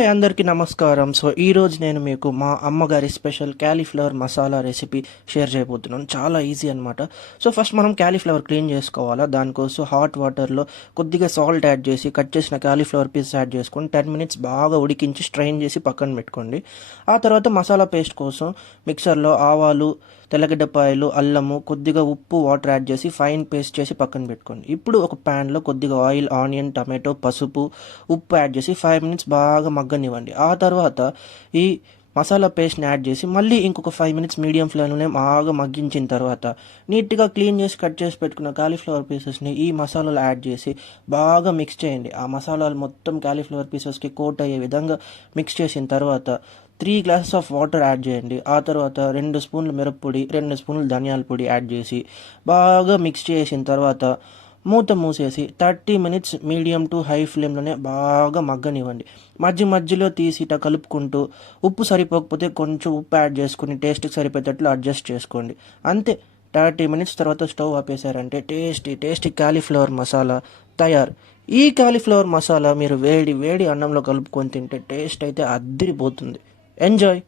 Hi అందరికీ నమస్కారం. So ఈరోజు నేను మీకు మా అమ్మగారి special cauliflower masala recipe share చేయబోతున్నాను. చాలా ఈజీ అనమాట. సో ఫస్ట్ మనం క్యాలీఫ్లవర్ క్లీన్ చేసుకోవాలా. దానికోసం హాట్ వాటర్లో కొద్దిగా సాల్ట్ యాడ్ చేసి కట్ చేసిన క్యాలీఫ్లవర్ పీస్ యాడ్ చేసుకొని 10 మినిట్స్ బాగా ఉడికించి స్ట్రెయిన్ చేసి పక్కన పెట్టుకోండి. ఆ తర్వాత మసాలా పేస్ట్ కోసం మిక్సర్లో ఆవాలు, తెల్లగడ్డపాయలు, అల్లము, కొద్దిగా ఉప్పు, వాటర్ యాడ్ చేసి ఫైన్ పేస్ట్ చేసి పక్కన పెట్టుకోండి. ఇప్పుడు ఒక ప్యాన్లో కొద్దిగా ఆయిల్, ఆనియన్, టమాటో, పసుపు, ఉప్పు యాడ్ చేసి 5 మినిట్స్ బాగా మగ్గనివ్వండి. ఆ తర్వాత ఈ మసాలా పేస్ట్ని యాడ్ చేసి మళ్ళీ ఇంకొక 5 మినిట్స్ మీడియం ఫ్లేమ్లోనే బాగా మగ్గించిన తర్వాత నీట్గా క్లీన్ చేసి కట్ చేసి పెట్టుకున్న కాలీఫ్లవర్ పీసెస్ని ఈ మసాలాలో యాడ్ చేసి బాగా మిక్స్ చేయండి. ఆ మసాలాలు మొత్తం కాలీఫ్లవర్ పీసెస్కి కోట్ అయ్యే విధంగా మిక్స్ చేసిన తర్వాత 3 గ్లాసెస్ ఆఫ్ వాటర్ యాడ్ చేయండి. ఆ తర్వాత 2 స్పూన్లు మిరప్పొడి, 2 స్పూన్లు ధనియాల పొడి యాడ్ చేసి బాగా మిక్స్ చేసిన తర్వాత మూత మూసేసి 30 మినిట్స్ మీడియం టు హై ఫ్లేమ్లోనే బాగా మగ్గనివ్వండి. మధ్యలో తీసి ఇట కలుపుకుంటూ ఉప్పు సరిపోకపోతే కొంచెం ఉప్పు యాడ్ చేసుకుని టేస్ట్కి సరిపోయేటట్లు అడ్జస్ట్ చేసుకోండి. అంతే. 30 మినిట్స్ తర్వాత స్టవ్ ఆపేశారంటే టేస్టీ కాలీఫ్లవర్ మసాలా తయారు. ఈ కాలీఫ్లవర్ మసాలా మీరు వేడి వేడి అన్నంలో కలుపుకొని తింటే టేస్ట్ అయితే అద్దిరిపోతుంది. ఎంజాయ్.